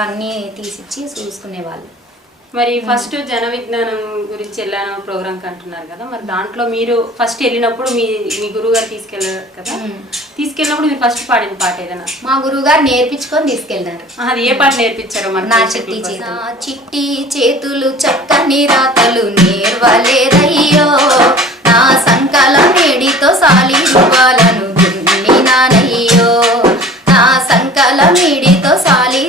అన్నీ తీసిచ్చి చూసుకునేవాళ్ళు మరి ఫస్ట్ జన విజ్ఞానం గురించి వెళ్ళాను ప్రోగ్రామ్ అంటున్నారు కదా మరి దాంట్లో మీరు ఫస్ట్ వెళ్ళినప్పుడు మీ మీ గురువు గారు తీసుకెళ్ళారు కదా. తీసుకెళ్ళినప్పుడు మీరు ఫస్ట్ పాడిన పాట ఏదైనా? మా గురువుగారు నేర్పించుకొని తీసుకెళ్ళినారు ఆహా, అది ఏ పాట నేర్పించారో మరి నా చిట్టి చిట్టి చేతులు చక్కని రాతలు నేర్వలేదయ్యో. నా సంకల మేడితో సాలి రువాలను దున్నినానయ్యో. నా సంకల మేడితో సాలి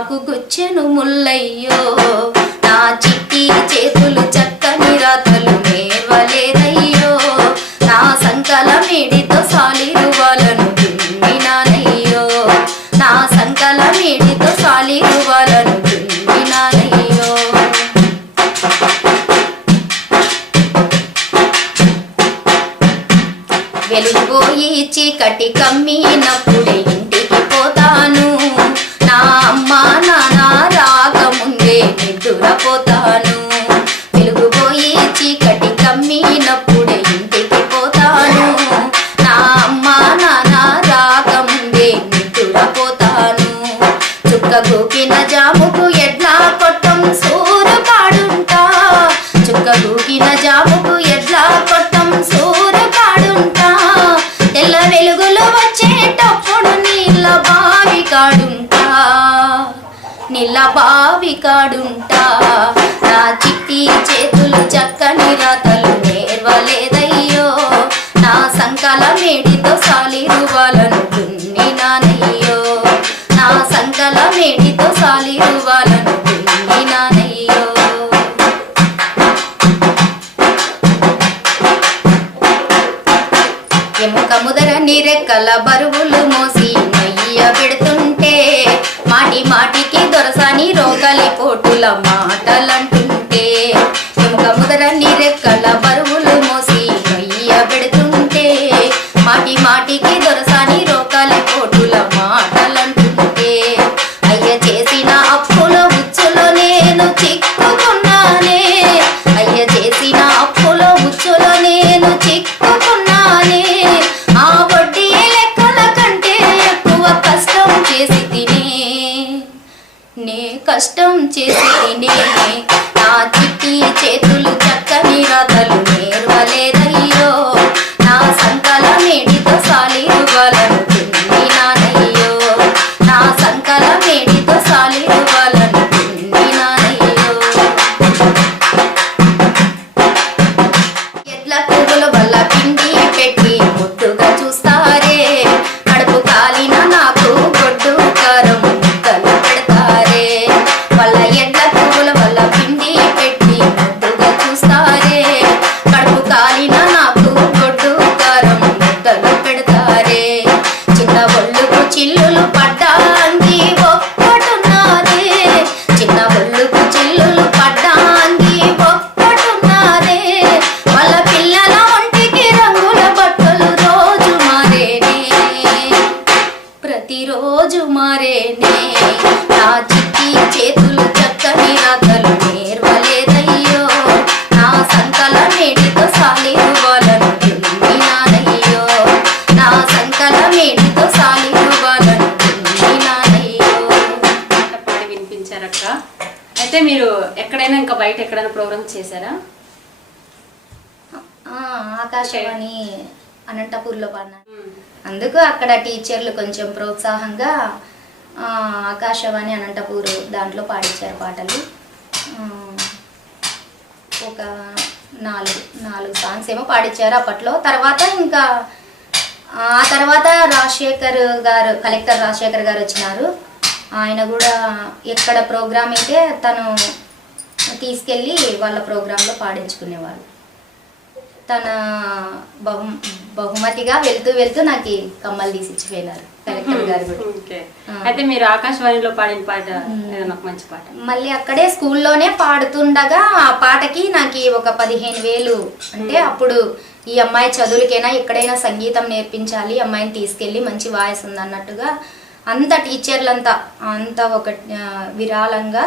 నాకు గుచ్చెను ముల్లయ్యో. నా చిట్టి చేతులు చక్కని రాతలు మేవలేదయ్యో నా సంకల మేడితో సాలిరువాలను దున్నినానయ్యో. నా సంకల మేడితో సాలిరువాలను దున్నినానయ్యో. వెలుగుపోయి చీకటి కమ్మినప్పుడే కాడుంటా నిల బావి కాడుంటా. నా చిట్టి చేతులు చక్కని రాతలు నేర్వలేదయ్యో. నా సంకల మేడితో సాలి రువాలను దున్నినానయ్యో నా సంకల మేడితో సాలి రువాలను దున్నినానయ్యో ఎముక ముదర నిరెక్కల బరువులు దొరసాని రోగలి పోటుల మాటలంటుంటే కష్టం చేసి తినే నా చిట్టి చేతులు చక్కని రాతలు బయట ఎక్కడైనా ప్రోగ్రామ్ చేశారా? ఆకాశవాణి అనంతపూర్లో పాడినాను. అందుకు అక్కడ టీచర్లు కొంచెం ప్రోత్సాహంగా ఆకాశవాణి అనంతపూర్ దాంట్లో పాడించారు పాటలు. ఒక నాలుగు నాలుగు సాంగ్స్ ఏమో పాడించారు అప్పట్లో. తర్వాత ఇంకా ఆ తర్వాత రాజశేఖర్ గారు కలెక్టర్ రాజశేఖర్ గారు వచ్చినారు. ఆయన కూడా ఎక్కడ ప్రోగ్రామ్ అయితే తను తీసుకెళ్ళి వాళ్ళ ప్రోగ్రాంలో పాడించుకునేవాళ్ళు. తన బహు బహుమతిగా వెళ్తూ వెళ్తూ నాకు కమ్మలు తీసి ఇచ్చిపోయినారు కలెక్టర్ గారు. అయితే మీరు ఆకాశవాణిలో పాడిన పాట మంచి పాట? మళ్ళీ అక్కడే స్కూల్లోనే పాడుతుండగా ఆ పాటకి నాకు ఒక పదిహేను వేలు అంటే అప్పుడు ఈ అమ్మాయి చదువులకైనా ఎక్కడైనా సంగీతం నేర్పించాలి అమ్మాయిని తీసుకెళ్ళి మంచి వాయిస్ ఉంది అన్నట్టుగా అంత టీచర్లంతా అంత ఒక విరాళంగా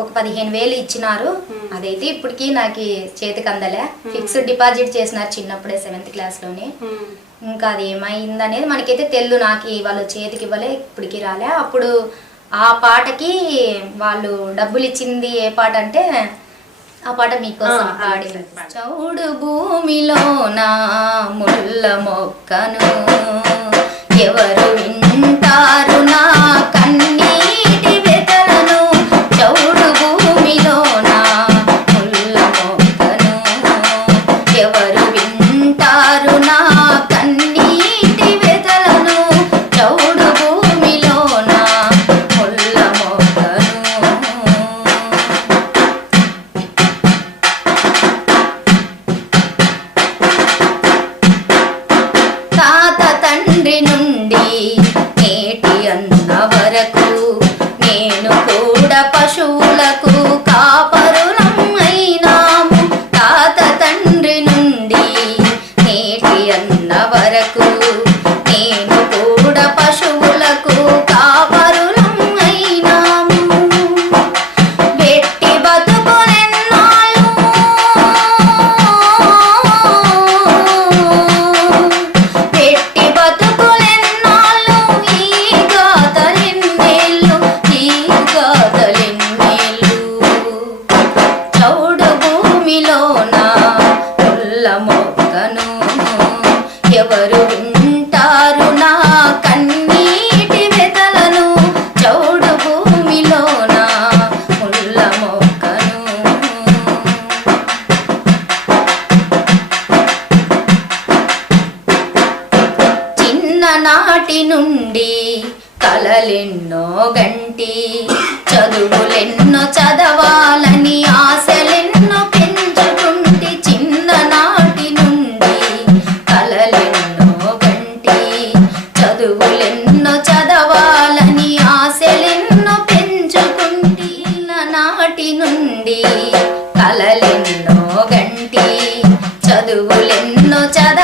ఒక పదిహేను వేలు ఇచ్చినారు. అదైతే ఇప్పటికీ నాకు చేతికి అందలే. ఫిక్స్డ్ డిపాజిట్ చేసినారు చిన్నప్పుడే సెవెంత్ క్లాస్లోనే. ఇంకా అది ఏమైంది అనేది మనకైతే తెల్లు. నాకు వాళ్ళు చేతికి ఇవ్వలే ఇప్పటికి రాలే. అప్పుడు ఆ పాటకి వాళ్ళు డబ్బులు ఇచ్చింది ఏ పాట అంటే ఆ పాట మీకోసం పాడి. చౌడు భూమిలో నా ముళ్ళ మొక్కను ఎవరు వింటారు నా నుండి కలలెన్నో గంటి చదువులెన్నో చదవాలని ఆశలెన్నో పెంచుకుంటి చిన్ననాటి నుండి. కలలెన్నో గంటి చదువులెన్నో చదవాలని ఆశలెన్నో పెంచుకుంటి నాటి నుండి. కలలెన్నో గంటి చదువులెన్నో చదవాలని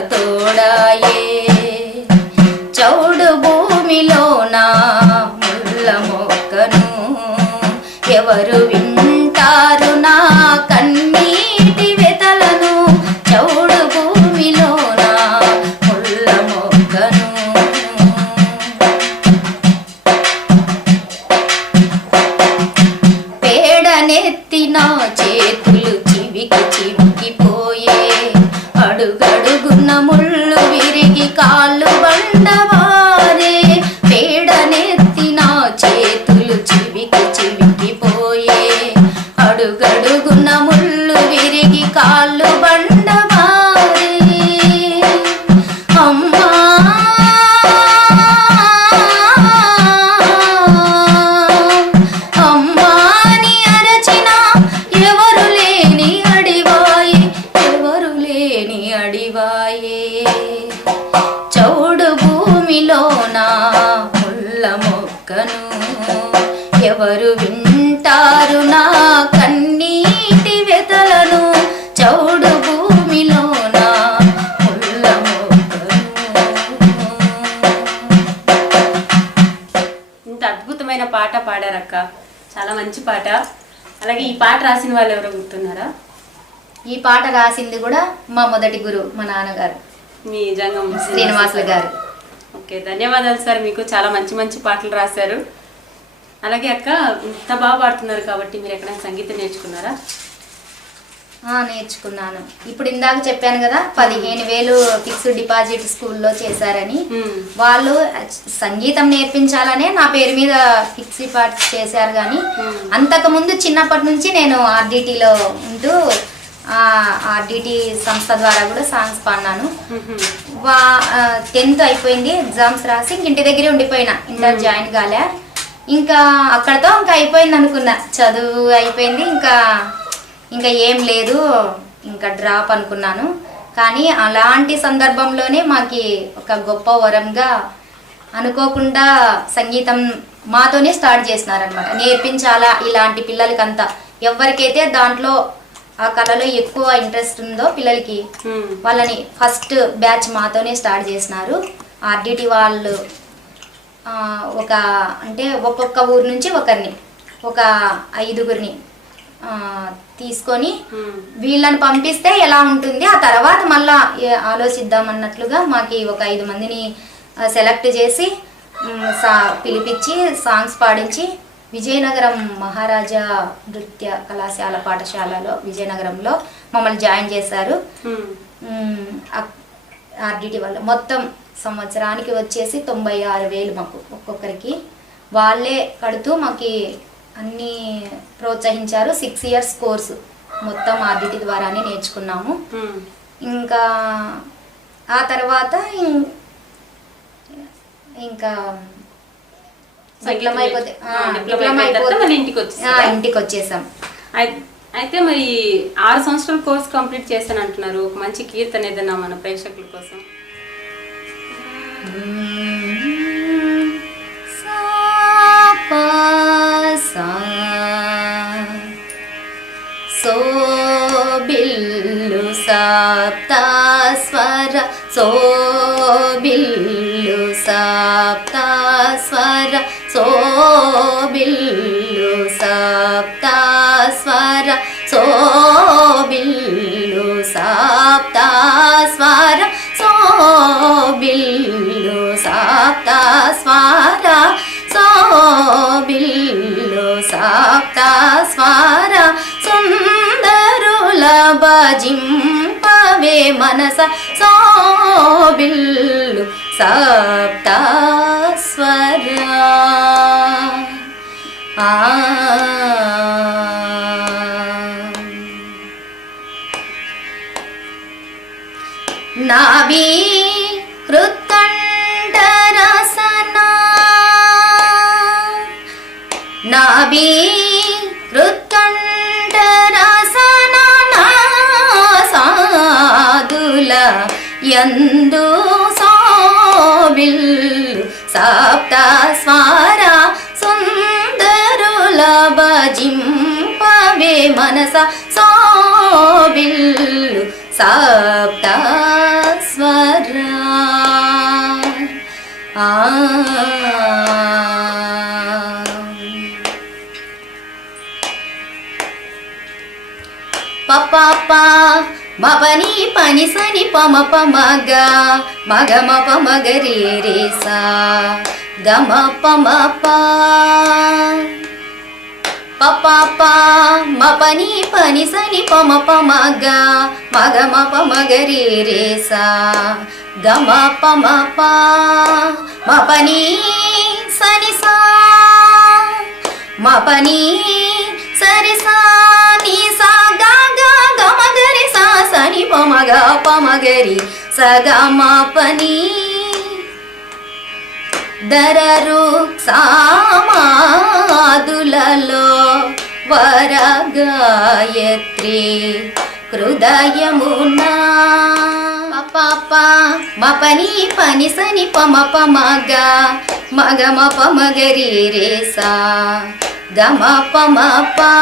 తోడాయే. చౌడు భూమిలో నా ముళ్ళ మొక్కను ఎవరు వింటారు నా కన్నీటి వెతలను? చౌడు భూమిలో నా ముళ్ళ మొక్కను పేడనెత్తిన చేతులు చివికి చివికిపోయే. అడుగడుగు ముళ్ళు శివాయే. చౌడు భూమిలోన నా మొక్కను ఎవరు వింటారు నా కన్నీటి వెతలను చౌడు భూమిలోన నా మొక్కను. ఇంత అద్భుతమైన పాట పాడారక్క. చాలా మంచి పాట. అలాగే ఈ పాట రాసిన వాళ్ళు ఎవరో గుర్తున్నారా? ఈ పాట రాసింది కూడా మా మొదటి గురువు మా నాన్నగారు. మీ జంగం శ్రీనివాసులు గారు. ఓకే ధన్యవాదాలు సార్ మీకు చాలా మంచి మంచి పాటలు రాశారు. అలాగే అక్క ఇంత బాగా పాడుతున్నారు కాబట్టి మీరు ఎక్కడైనా సంగీతం నేర్చుకున్నారా? నేర్చుకున్నాను. ఇప్పుడు ఇందాక చెప్పాను కదా పదిహేను వేలు ఫిక్స్డ్ డిపాజిట్ స్కూల్లో చేశారని. వాళ్ళు సంగీతం నేర్పించాలనే నా పేరు మీద ఫిక్స్ డిపాజిట్ చేశారు కానీ. అంతకుముందు చిన్నప్పటి నుంచి నేను ఆర్డిటీలో ఉంటూ ఆర్డిటి సంస్థ ద్వారా కూడా సాంగ్స్ పాడినాను. వా టెన్త్ అయిపోయింది ఎగ్జామ్స్ రాసి ఇంక ఇంటి దగ్గరే ఉండిపోయినా. ఇంటర్ జాయిన్ కాలే. ఇంకా అక్కడతో ఇంకా అయిపోయింది అనుకున్నా. చదువు అయిపోయింది ఇంకా ఇంకా ఏం లేదు ఇంకా డ్రాప్ అనుకున్నాను. కానీ అలాంటి సందర్భంలోనే మాకి ఒక గొప్ప వరంగా అనుకోకుండా సంగీతం మాతోనే స్టార్ట్ చేసినారనమాట నేర్పించాలా ఇలాంటి పిల్లలకంతా? ఎవరికైతే దాంట్లో ఆ కళలో ఎక్కువ ఇంట్రెస్ట్ ఉందో పిల్లలకి. వాళ్ళని ఫస్ట్ బ్యాచ్ మాతోనే స్టార్ట్ చేసినారు ఆర్డిటి వాళ్ళు ఒక అంటే ఒక్కొక్క ఊరు నుంచి ఒకరిని ఒక ఐదుగురిని తీసుకొని. వీళ్ళని పంపిస్తే ఎలా ఉంటుంది ఆ తర్వాత మళ్ళా ఆలోచిద్దాం అన్నట్లుగా మాకి ఒక ఐదు మందిని సెలెక్ట్ చేసి సా పిలిపించి సాంగ్స్ పాడించి విజయనగరం మహారాజా నృత్య కళాశాల పాఠశాలలో విజయనగరంలో మమ్మల్ని జాయిన్ చేశారు. ఆర్డిటి వల్ల మొత్తం సంవత్సరానికి వచ్చేసి తొంభై ఆరు వేలు మాకు ఒక్కొక్కరికి. వాళ్ళే కడుతూ మాకి అన్ని ప్రోత్సహించారు. సిక్స్ ఇయర్స్ కోర్సు మొత్తం ఆర్డిటి ద్వారానే నేర్చుకున్నాము. ఇంకా ఆ తర్వాత ఇంకా డిప్లొమా అయిపోతే డిప్లొమా అయిపోతే ఇంటికి వచ్చేసారా? ఆ, ఇంటికి వచ్చేసాం. అయి- అయితే మరి ఆరు సంవత్సరాల కోర్స్ కంప్లీట్ చేశాను అంటున్నారు. ఒక మంచి కీర్తన ఏదన్నా మన ప్రేక్షకుల కోసం? స్వార సుందరుల భజింపవే మనస సోబిల్లు సప్తస్వర. ఆ. నాభి కృత్కంఠరసనా నాభి సాధుల యందు సోబిల్లు సప్త స్వర సుందరుల భజింపవే మనస సోబిల్లు సప్త స్వరా ఆ పప మపని పని సని పమ పమగ మగ మప మగరి రే సా. గమ పమ పప్ప. మపని పని సని పమ పమగ మగ మప మగరి రే సా. గమ పమ మపని సని సా. మపని సరి సా. పమగరి సగమాపని దరరు సామాదులలో వరగాయత్రి హృదయమున. పాప మపని పని సని పమ పమగ మగ మప మగరి రే సా గమ పమ పా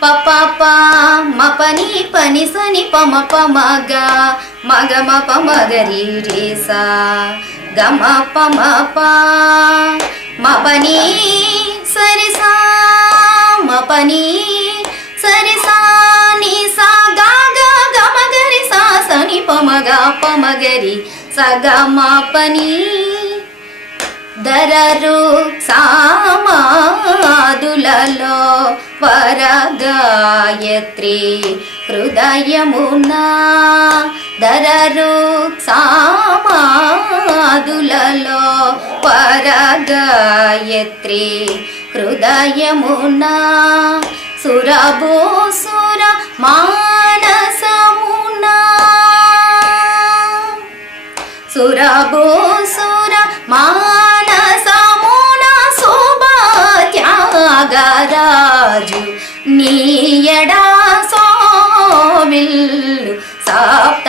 పప మపని పని సని పమ పమగ మగ మప మగరి రే గమ పమ పా మపని సరిసా మపని సరిసా ని సా గా గా గమ గరి సా సని పమగ పమగరి సగ గరి మ పని దరరు సామాదులలో వరగాయత్రి హృదయమున ధరరు సామాదులలో వరగాయత్రి హృదయమున సురభోసుర మానసమున సురభోసుర మా శోభత్యాగరాజు నీయడా సోమిల్లు సాప్త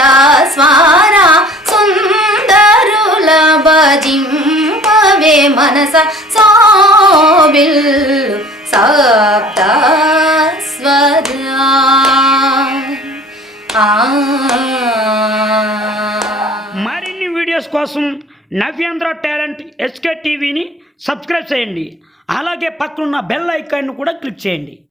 స్వారా సుందరుల భజింపవే మనస సోమిల్లు సాప్త స్వరా ఆ. మరిన్ని వీడియోస్ కోసం నవ్యాంధ్ర టాలెంట్ ఎస్కే టీవీని సబ్స్క్రైబ్ చేయండి. అలాగే పక్కనున్న బెల్ ఐకాన్ను కూడా క్లిక్ చేయండి.